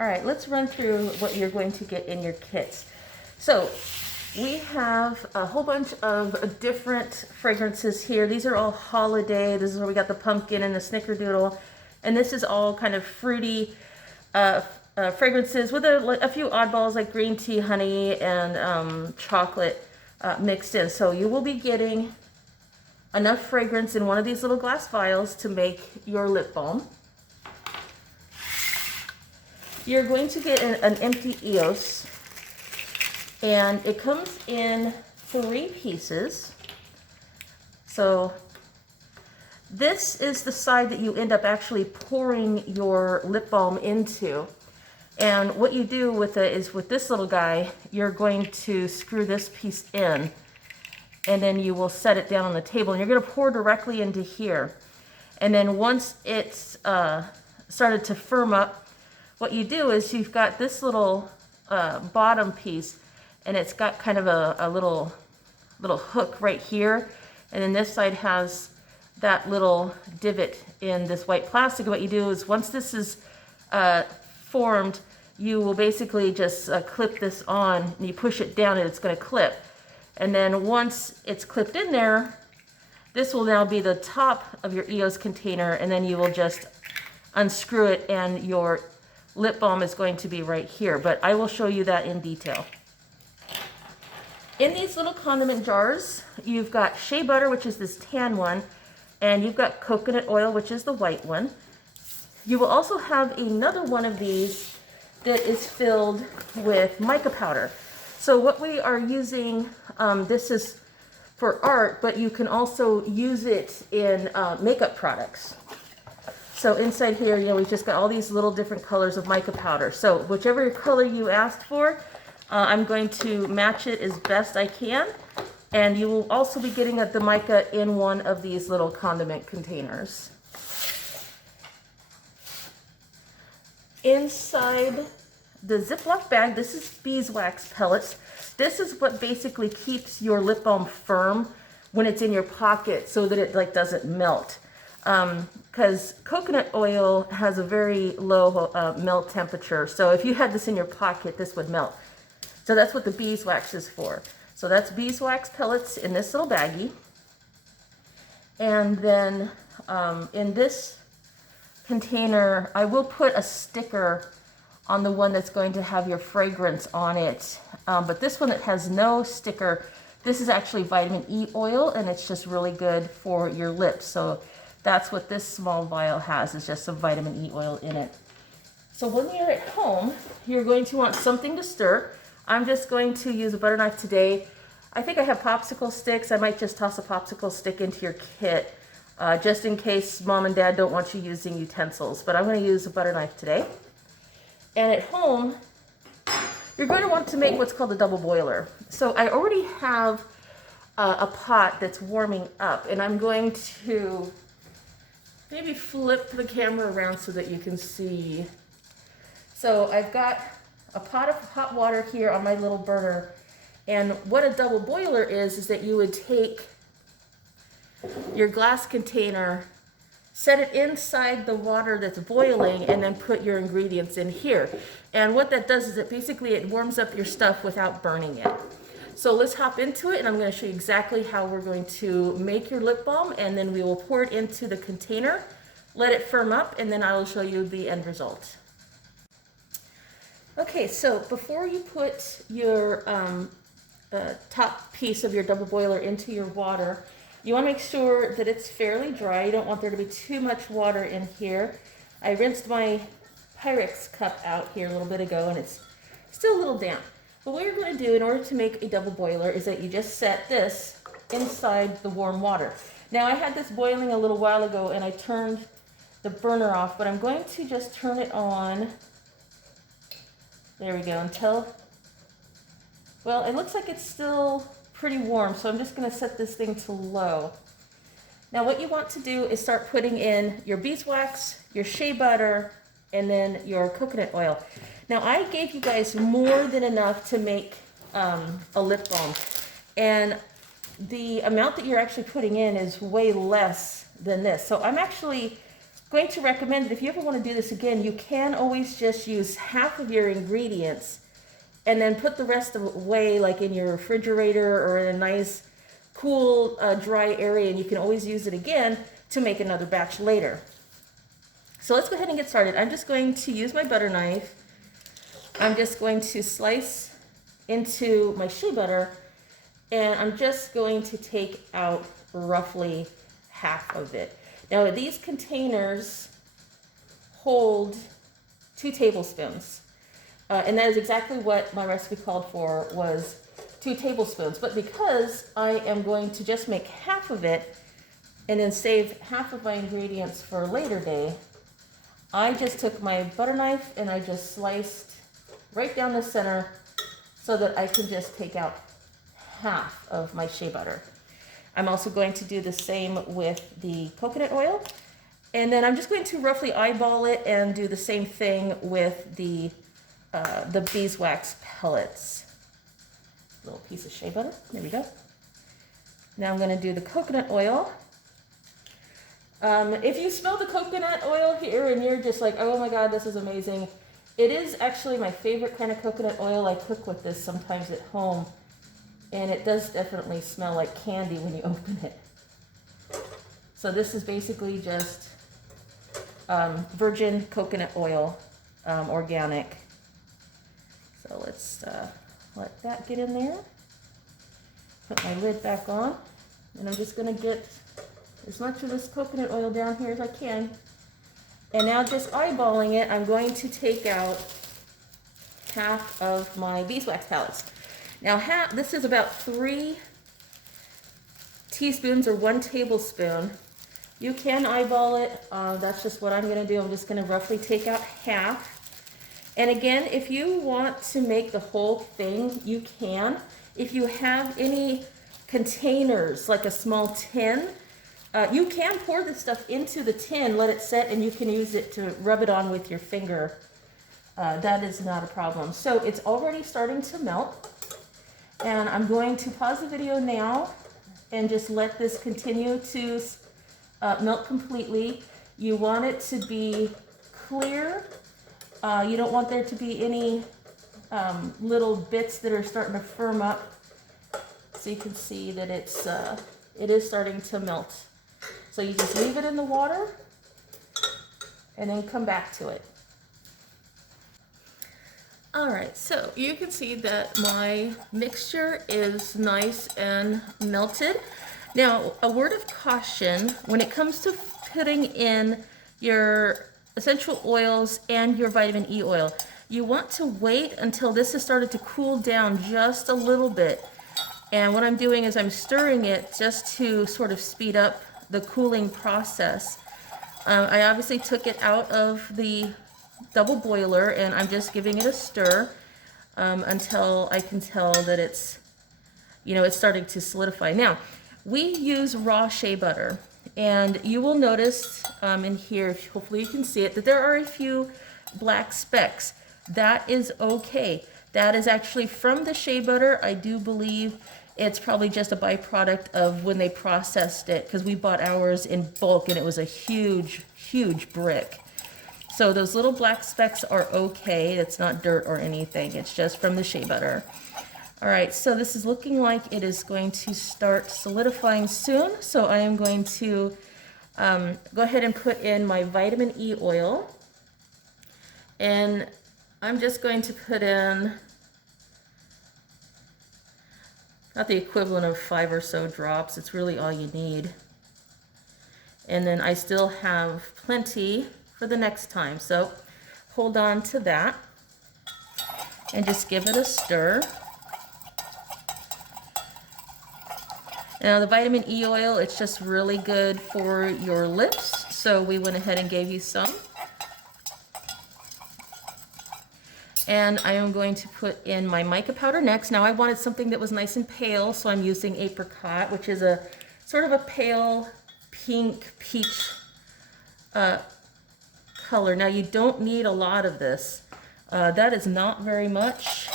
All right, let's run through what you're going to get in your kits. So we have a whole bunch of different fragrances here. These are all holiday. This is where we got the pumpkin and the snickerdoodle. And this is all kind of fruity fragrances with a few oddballs like green tea, honey, and chocolate mixed in. So you will be getting enough fragrance in one of these little glass vials to make your lip balm. You're going to get an empty EOS, and it comes in 3 pieces. So this is the side that you end up actually pouring your lip balm into. And what you do with it is, with this little guy, you're going to screw this piece in, and then you will set it down on the table, and you're going to pour directly into here. And then once it's started to firm up, what you do is you've got this little bottom piece, and it's got kind of a little hook right here, and then this side has that little divot in this white plastic. And what you do is, once this is formed, you will basically just clip this on, and you push it down and it's going to clip. And then once it's clipped in there, this will now be the top of your EOS container, and then you will just unscrew it, and your lip balm is going to be right here, but I will show you that in detail. In these little condiment jars, you've got shea butter, which is this tan one, and you've got coconut oil, which is the white one. You will also have another one of these that is filled with mica powder. So what we are using, this is for art, but you can also use it in makeup products. So inside here, we've just got all these little different colors of mica powder. So whichever color you asked for, I'm going to match it as best I can. And you will also be getting the mica in one of these little condiment containers. Inside the Ziploc bag, this is beeswax pellets. This is what basically keeps your lip balm firm when it's in your pocket, so that it doesn't melt. Because coconut oil has a very low melt temperature. So if you had this in your pocket, this would melt. So that's what the beeswax is for. So that's beeswax pellets in this little baggie. And then in this container, I will put a sticker on the one that's going to have your fragrance on it. But this one that has no sticker, this is actually vitamin E oil, and it's just really good for your lips. So that's what this small vial has, is just some vitamin E oil in it. So when you're at home, you're going to want something to stir. I'm just going to use a butter knife today. I think I have popsicle sticks. I might just toss a popsicle stick into your kit, just in case mom and dad don't want you using utensils. But I'm going to use a butter knife today. And at home, you're going to want to make what's called a double boiler. So I already have a pot that's warming up, and I'm going to maybe flip the camera around so that you can see. So I've got a pot of hot water here on my little burner. And what a double boiler is that you would take your glass container, set it inside the water that's boiling, and then put your ingredients in here. And what that does is it warms up your stuff without burning it. So let's hop into it, and I'm going to show you exactly how we're going to make your lip balm, and then we will pour it into the container, let it firm up, and then I will show you the end result. Okay, so before you put your top piece of your double boiler into your water, you want to make sure that it's fairly dry. You don't want there to be too much water in here. I rinsed my Pyrex cup out here a little bit ago, and it's still a little damp. But what you're going to do in order to make a double boiler is that you just set this inside the warm water. Now I had this boiling a little while ago, and I turned the burner off, but I'm going to just turn it on. There we go, until, well, it looks like it's still pretty warm, so I'm just going to set this thing to low. Now what you want to do is start putting in your beeswax, your shea butter, and then your coconut oil. Now I gave you guys more than enough to make a lip balm, and the amount that you're actually putting in is way less than this. So I'm actually going to recommend that if you ever want to do this again, you can always just use half of your ingredients and then put the rest away, like in your refrigerator or in a nice, cool, dry area, and you can always use it again to make another batch later. So let's go ahead and get started. I'm just going to use my butter knife. I'm just going to slice into my shea butter, and I'm just going to take out roughly half of it. Now these containers hold 2 tablespoons. And that is exactly what my recipe called for, was 2 tablespoons. But because I am going to just make half of it and then save half of my ingredients for a later day, I just took my butter knife and I just sliced right down the center so that I can just take out half of my shea butter. I'm also going to do the same with the coconut oil. And then I'm just going to roughly eyeball it and do the same thing with the beeswax pellets. Little piece of shea butter, there we go. Now I'm going to do the coconut oil. If you smell the coconut oil here and you're just like, oh my god, this is amazing, it is actually my favorite kind of coconut oil. I cook with this sometimes at home, and it does definitely smell like candy when you open it. So this is basically just virgin coconut oil, organic. So let's let that get in there. Put my lid back on, and I'm just going to get as much of this coconut oil down here as I can. And now, just eyeballing it, I'm going to take out half of my beeswax pellets. Now this is about 3 teaspoons or 1 tablespoon. You can eyeball it. That's just what I'm going to do. I'm just going to roughly take out half. And again, if you want to make the whole thing, you can. If you have any containers, like a small tin, you can pour this stuff into the tin, let it set, and you can use it to rub it on with your finger. That is not a problem. So it's already starting to melt. And I'm going to pause the video now and just let this continue to melt completely. You want it to be clear. You don't want there to be any little bits that are starting to firm up. So you can see that it is starting to melt. So you just leave it in the water and then come back to it. All right, so you can see that my mixture is nice and melted. Now, a word of caution, when it comes to putting in your essential oils and your vitamin E oil, you want to wait until this has started to cool down just a little bit. And what I'm doing is I'm stirring it just to sort of speed up the cooling process. I obviously took it out of the double boiler, and I'm just giving it a stir until I can tell that it's starting to solidify. Now, we use raw shea butter, and you will notice in here, hopefully you can see it, that there are a few black specks. That is okay. That is actually from the shea butter. I do believe it's probably just a byproduct of when they processed it, because we bought ours in bulk and it was a huge, huge brick. So those little black specks are okay. It's not dirt or anything. It's just from the shea butter. All right, so this is looking like it is going to start solidifying soon. So I am going to go ahead and put in my vitamin E oil. And I'm just going to put in not the equivalent of 5 or so drops. It's really all you need. And then I still have plenty for the next time. So hold on to that and just give it a stir. Now the vitamin E oil, it's just really good for your lips. So we went ahead and gave you some. And I am going to put in my mica powder next. Now I wanted something that was nice and pale, so I'm using apricot, which is a sort of a pale pink peach color. Now you don't need a lot of this. That is not very much.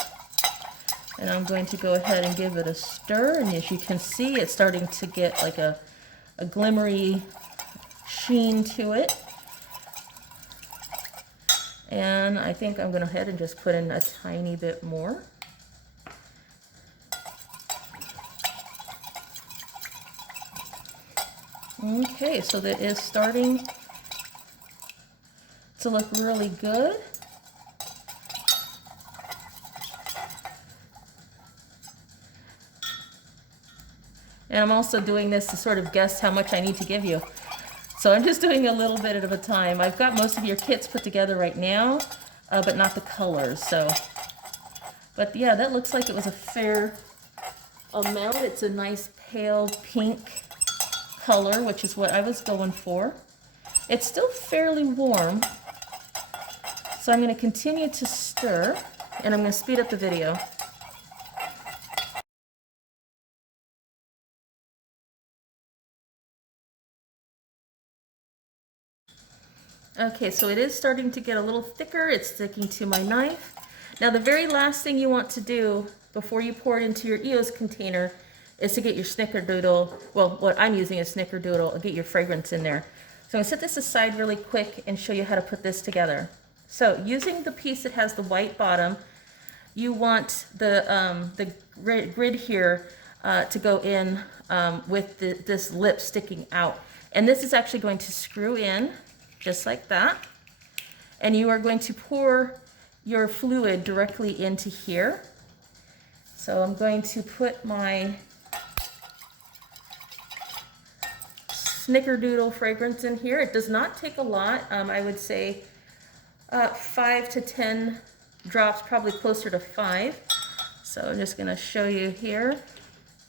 And I'm going to go ahead and give it a stir. And as you can see, it's starting to get like a glimmery sheen to it. And I think I'm going to go ahead and just put in a tiny bit more. Okay, so that is starting to look really good. And I'm also doing this to sort of guess how much I need to give you. So I'm just doing a little bit at a time. I've got most of your kits put together right now, but not the colors. So, but yeah, that looks like it was a fair amount. It's a nice pale pink color, which is what I was going for. It's still fairly warm. So I'm going to continue to stir, and I'm going to speed up the video. Okay, so it is starting to get a little thicker. It's sticking to my knife. Now the very last thing you want to do before you pour it into your EOS container is to get your snickerdoodle, well, what I'm using is snickerdoodle, get your fragrance in there. So I'm going to set this aside really quick and show you how to put this together. So using the piece that has the white bottom, you want the grid here to go in with this lip sticking out. And this is actually going to screw in just like that. And you are going to pour your fluid directly into here. So I'm going to put my snickerdoodle fragrance in here. It does not take a lot. I would say 5 to 10 drops, probably closer to 5. So I'm just going to show you here.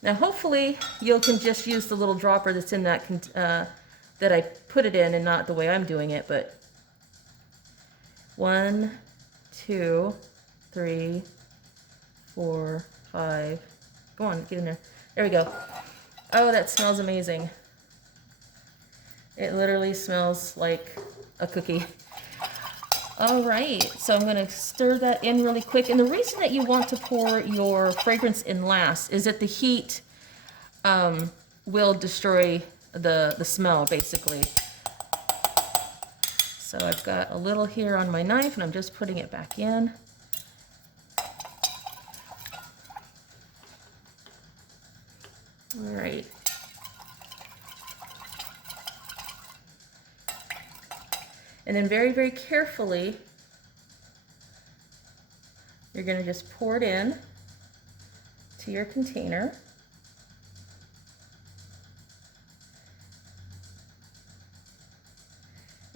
Now hopefully you can just use the little dropper that's in that that I put it in and not the way I'm doing it, but 1, 2, 3, 4, 5. Go on, get in there. There we go. Oh, that smells amazing. It literally smells like a cookie. All right, so I'm going to stir that in really quick. And the reason that you want to pour your fragrance in last is that the heat will destroy the smell, basically. So I've got a little here on my knife, and I'm just putting it back in. All right. And then very, very carefully, you're going to just pour it in to your container.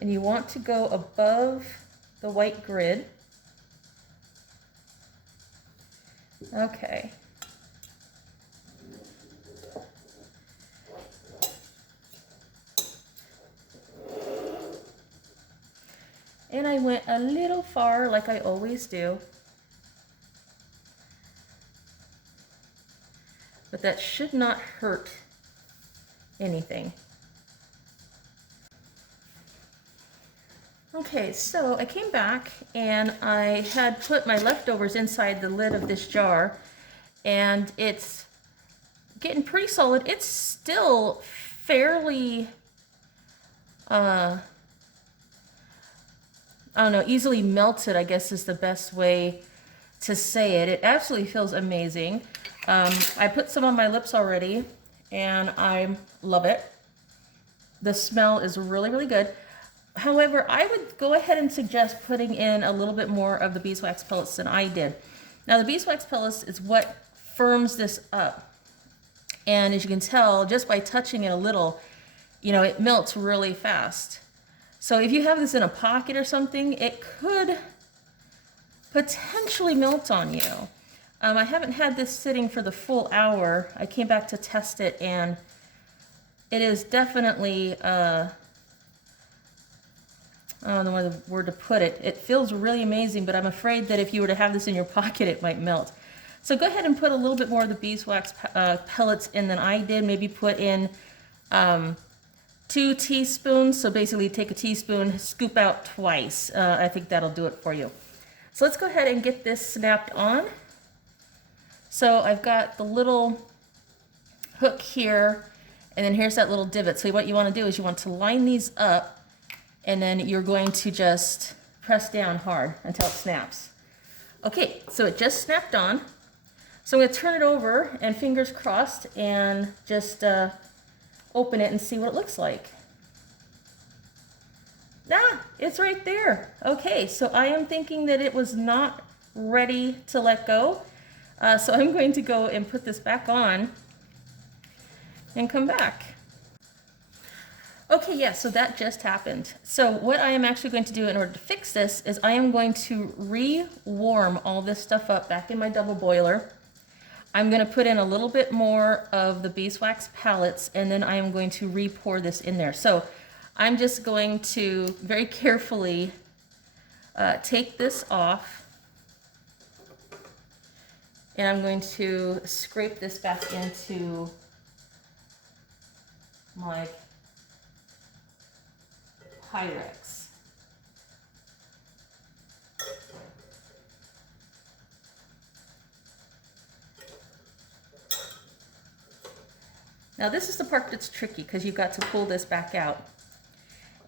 And you want to go above the white grid. Okay. And I went a little far, like I always do. But that should not hurt anything. Okay, so I came back and I had put my leftovers inside the lid of this jar, and it's getting pretty solid. It's still fairly, I don't know, easily melted, I guess is the best way to say it. It absolutely feels amazing. I put some on my lips already, and I love it. The smell is really, really good. However, I would go ahead and suggest putting in a little bit more of the beeswax pellets than I did. Now, the beeswax pellets is what firms this up. And as you can tell, just by touching it a little, you know, it melts really fast. So if you have this in a pocket or something, it could potentially melt on you. I haven't had this sitting for the full hour. I came back to test it, and it is definitely, I don't know what the word to put it. It feels really amazing, but I'm afraid that if you were to have this in your pocket, it might melt. So go ahead and put a little bit more of the beeswax pellets in than I did. Maybe put in 2 teaspoons. So basically take a teaspoon, scoop out twice. I think that'll do it for you. So let's go ahead and get this snapped on. So I've got the little hook here, and then here's that little divot. So what you want to do is you want to line these up, and then you're going to just press down hard until it snaps. Okay, so it just snapped on. So I'm going to turn it over and fingers crossed and just open it and see what it looks like. Ah, it's right there. Okay, so I am thinking that it was not ready to let go. So I'm going to go and put this back on and come back. Okay, yeah, so that just happened. So what I am actually going to do in order to fix this is I am going to re-warm all this stuff up back in my double boiler. I'm going to put in a little bit more of the beeswax pellets, and then I am going to re-pour this in there. So I'm just going to very carefully take this off, and I'm going to scrape this back into my Pyrex. Now this is the part that's tricky because you've got to pull this back out.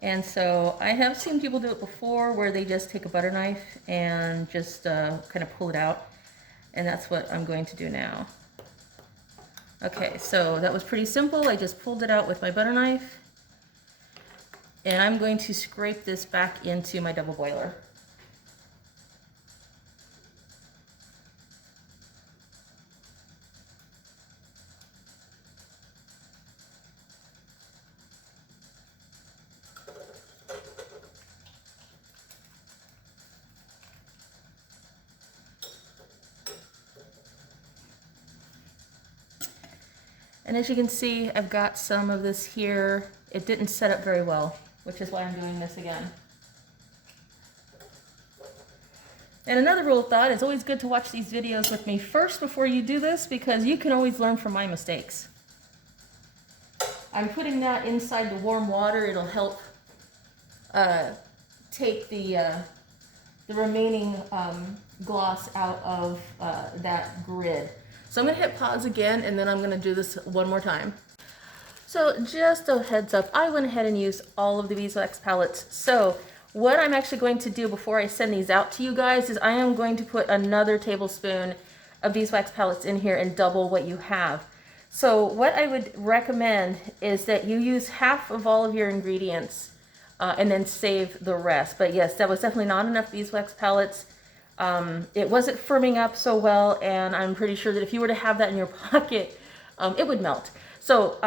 And so I have seen people do it before where they just take a butter knife and just kind of pull it out. And that's what I'm going to do now. Okay, so that was pretty simple. I just pulled it out with my butter knife. And I'm going to scrape this back into my double boiler. And as you can see, I've got some of this here. It didn't set up very well, which is why I'm doing this again. And another rule of thought, it's always good to watch these videos with me first before you do this, because you can always learn from my mistakes. I'm putting that inside the warm water. It'll help take the remaining gloss out of that grid. So I'm going to hit pause again, and then I'm going to do this one more time. So just a heads up, I went ahead and used all of the beeswax pellets. So what I'm actually going to do before I send these out to you guys is I am going to put another tablespoon of beeswax pellets in here and double what you have. So what I would recommend is that you use half of all of your ingredients and then save the rest. But yes, that was definitely not enough beeswax pellets. It wasn't firming up so well, and I'm pretty sure that if you were to have that in your pocket, it would melt. So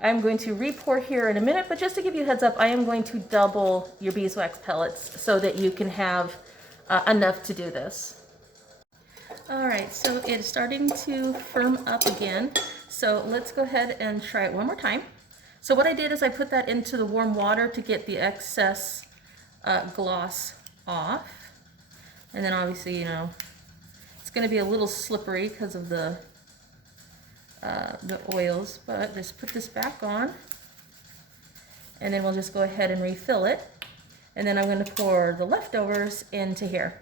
I'm going to re-pour here in a minute, but just to give you a heads up, I am going to double your beeswax pellets so that you can have enough to do this. All right, so it's starting to firm up again. So let's go ahead and try it one more time. So what I did is I put that into the warm water to get the excess gloss off. And then obviously, you know, it's going to be a little slippery because of the oils, but just put this back on, and then we'll just go ahead and refill it. And then I'm going to pour the leftovers into here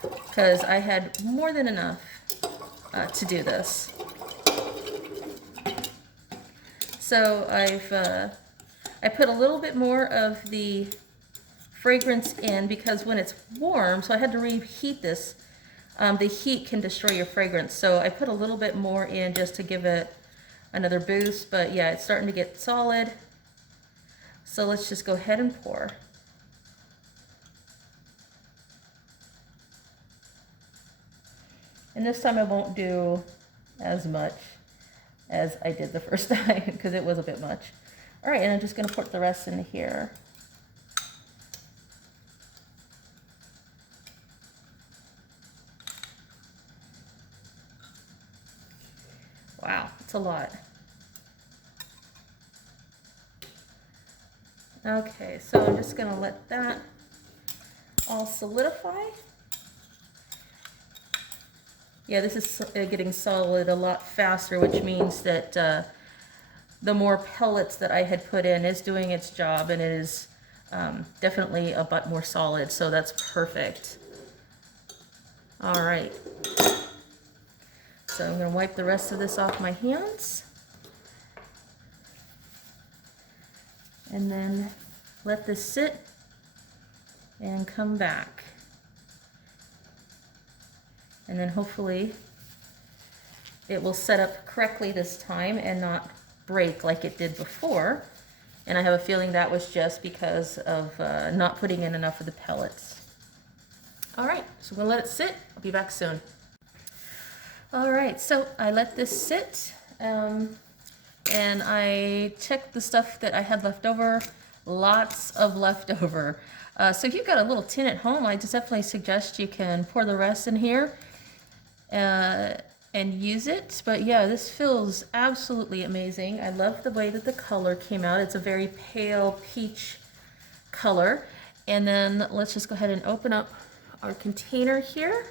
because I had more than enough to do this. So I put a little bit more of the fragrance in because when it's warm, so I had to reheat this. The heat can destroy your fragrance, so I put a little bit more in just to give it another boost. But yeah, it's starting to get solid, so let's just go ahead and pour. And this time I won't do as much as I did the first time because it was a bit much. All right, and I'm just going to put the rest into here. Wow, it's a lot. Okay, so I'm just going to let that all solidify. Yeah, this is getting solid a lot faster, which means that the more pellets that I had put in is doing its job, and it is definitely a bit more solid, so that's perfect. All right. So I'm going to wipe the rest of this off my hands. And then let this sit and come back. And then hopefully it will set up correctly this time and not break like it did before. And I have a feeling that was just because of not putting in enough of the pellets. All right, so we'll let it sit. I'll be back soon. All right, so I let this sit and I checked the stuff that I had left over. Lots of leftover. So if you've got a little tin at home, I just definitely suggest you can pour the rest in here and use it. But yeah, this feels absolutely amazing. I love the way that the color came out. It's a very pale peach color. And then let's just go ahead and open up our container here.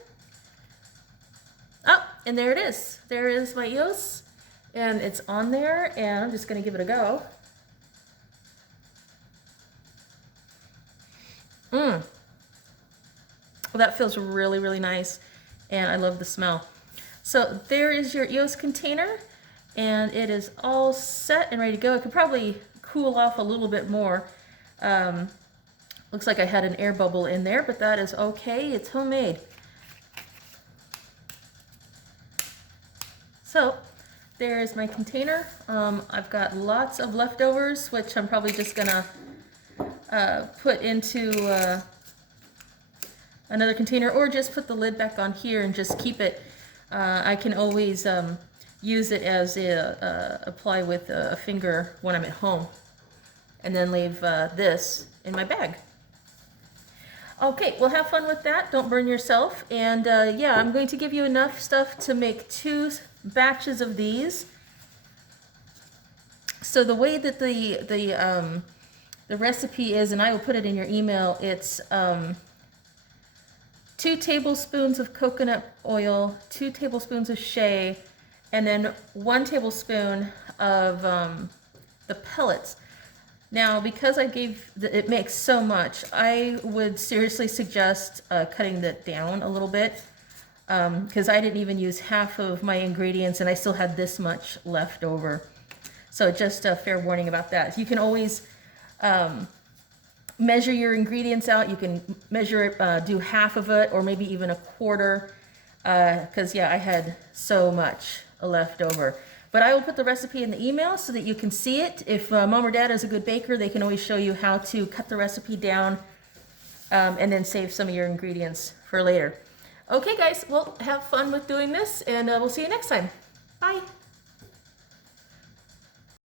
Oh, and there it is. There is my EOS, and it's on there, and I'm just gonna give it a go. Well, that feels really, really nice, and I love the smell. So there is your EOS container, and it is all set and ready to go. It could probably cool off a little bit more. Looks like I had an air bubble in there, but that is okay. It's homemade. So there's my container. I've got lots of leftovers, which I'm probably just gonna put into another container, or just put the lid back on here and just keep it. I can always use it as apply with a finger when I'm at home, and then leave this in my bag. Okay, well, have fun with that. Don't burn yourself. And yeah, I'm going to give you enough stuff to make 2 batches of these. So the way that the recipe is, and I will put it in your email, it's 2 tablespoons of coconut oil, 2 tablespoons of shea, and then 1 tablespoon of the pellets. Now, because it makes so much, I would seriously suggest cutting that down a little bit, because I didn't even use half of my ingredients and I still had this much left over. So just a fair warning about that. You can always measure your ingredients out. You can measure it, do half of it, or maybe even a quarter, because yeah, I had so much left over. But I will put the recipe in the email so that you can see it. If mom or dad is a good baker, they can always show you how to cut the recipe down and then save some of your ingredients for later. Okay guys, well, have fun with doing this, and we'll see you next time. Bye.